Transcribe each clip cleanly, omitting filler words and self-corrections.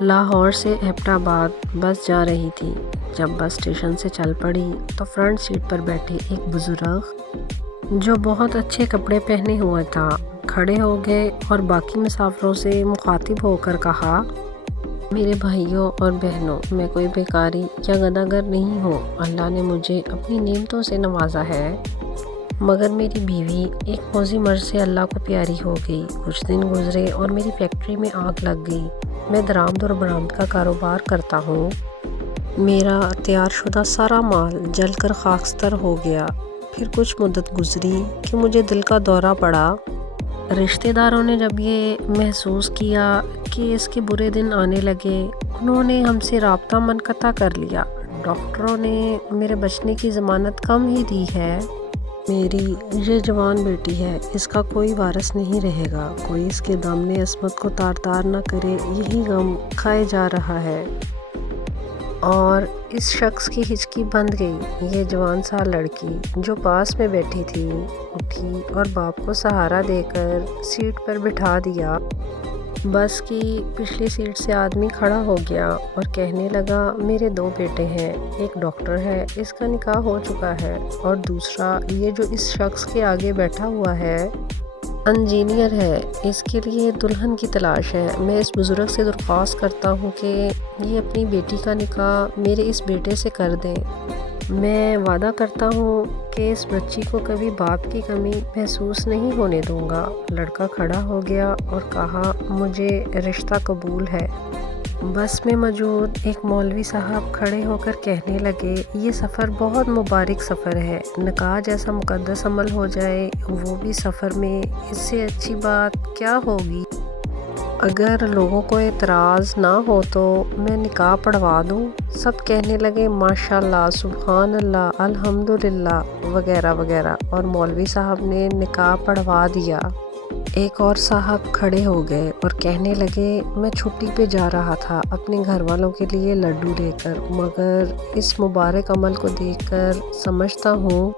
لاہور سے ایبٹ آباد بس جا رہی تھی۔ جب بس اسٹیشن سے چل پڑی تو فرنٹ سیٹ پر بیٹھے ایک بزرگ جو بہت اچھے کپڑے پہنے ہوئے تھا کھڑے ہو گئے اور باقی مسافروں سے مخاطب ہو کر کہا، میرے بھائیوں اور بہنوں، میں کوئی بیکاری یا گداگر نہیں ہوں۔ اللہ نے مجھے اپنی نعمتوں سے نوازا ہے، مگر میری بیوی ایک موذی مرض سے اللہ کو پیاری ہو گئی۔ کچھ دن گزرے اور میری فیکٹری میں آگ لگ گئی۔ میں درآمد اور برآمد کا کاروبار کرتا ہوں۔ میرا تیار شدہ سارا مال جل کر خاکستر ہو گیا۔ پھر کچھ مدت گزری کہ مجھے دل کا دورہ پڑا۔ رشتہ داروں نے جب یہ محسوس کیا کہ اس کے برے دن آنے لگے، انہوں نے ہم سے رابطہ منقطع کر لیا۔ ڈاکٹروں نے میرے بچنے کی ضمانت کم ہی دی ہے۔ میری یہ جوان بیٹی ہے، اس کا کوئی وارث نہیں رہے گا۔ کوئی اس کے دامن عصمت کو تار تار نہ کرے، یہی غم کھائے جا رہا ہے۔ اور اس شخص کی ہچکی بندھ گئی۔ یہ جوان سا لڑکی جو پاس میں بیٹھی تھی اٹھی اور باپ کو سہارا دے کر سیٹ پر بٹھا دیا۔ بس کی پچھلی سیٹ سے آدمی کھڑا ہو گیا اور کہنے لگا، میرے 2 بیٹے ہیں، ایک ڈاکٹر ہے، اس کا نکاح ہو چکا ہے، اور دوسرا یہ جو اس شخص کے آگے بیٹھا ہوا ہے انجینئر ہے، اس کے لیے دلہن کی تلاش ہے۔ میں اس بزرگ سے درخواست کرتا ہوں کہ یہ اپنی بیٹی کا نکاح میرے اس بیٹے سے کر دیں۔ میں وعدہ کرتا ہوں کہ اس بچی کو کبھی باپ کی کمی محسوس نہیں ہونے دوں گا۔ لڑکا کھڑا ہو گیا اور کہا، مجھے رشتہ قبول ہے۔ بس میں موجود ایک مولوی صاحب کھڑے ہو کر کہنے لگے، یہ سفر بہت مبارک سفر ہے۔ نکاح جیسا مقدس عمل ہو جائے، وہ بھی سفر میں، اس سے اچھی بات کیا ہوگی؟ اگر لوگوں کو اعتراض نہ ہو تو میں نکاح پڑھوا دوں۔ سب کہنے لگے، ماشاءاللہ، سبحان اللہ، الحمدللہ وغیرہ وغیرہ، اور مولوی صاحب نے نکاح پڑھوا دیا۔ ایک اور صاحب کھڑے ہو گئے اور کہنے لگے، میں چھٹی پہ جا رہا تھا اپنے گھر والوں کے لیے لڈو لے کر، مگر اس مبارک عمل کو دیکھ کر سمجھتا ہوں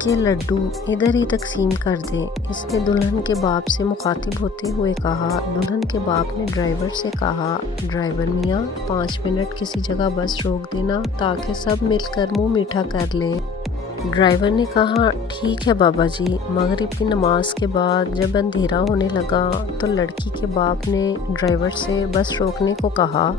کہ لڈو ادھر ہی تقسیم کر دیں۔ اس نے دلہن کے باپ سے مخاطب ہوتے ہوئے کہا۔ دلہن کے باپ نے ڈرائیور سے کہا، ڈرائیور میاں، 5 منٹ کسی جگہ بس روک دینا تاکہ سب مل کر منہ میٹھا کر لیں۔ ڈرائیور نے کہا، ٹھیک ہے بابا جی۔ مغرب کی نماز کے بعد جب اندھیرا ہونے لگا تو لڑکی کے باپ نے ڈرائیور سے بس روکنے کو کہا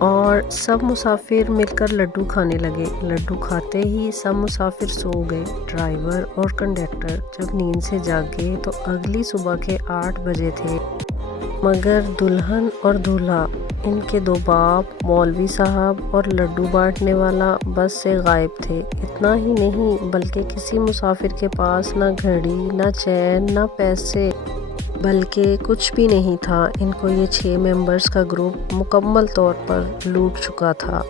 اور سب مسافر مل کر لڈو کھانے لگے۔ لڈو کھاتے ہی سب مسافر سو گئے۔ ڈرائیور اور کنڈکٹر جب نیند سے جاگے تو اگلی صبح کے 8 بجے تھے، مگر دلہن اور دولہا، ان کے 2 باپ، مولوی صاحب اور لڈو بانٹنے والا بس سے غائب تھے۔ اتنا ہی نہیں بلکہ کسی مسافر کے پاس نہ گھڑی، نہ چین، نہ پیسے، بلکہ کچھ بھی نہیں تھا۔ ان کو یہ 6 ممبرز کا گروپ مکمل طور پر لوٹ چکا تھا۔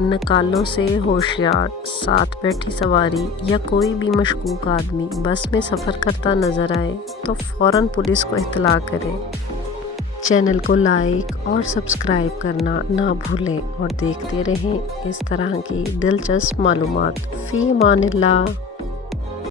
نکالوں سے ہوشیار، ساتھ بیٹھی سواری یا کوئی بھی مشکوک آدمی بس میں سفر کرتا نظر آئے تو فوراً پولیس کو اطلاع کریں۔ چینل کو لائک اور سبسکرائب کرنا نہ بھولیں اور دیکھتے رہیں اس طرح کی دلچسپ معلومات۔ فی امان اللہ۔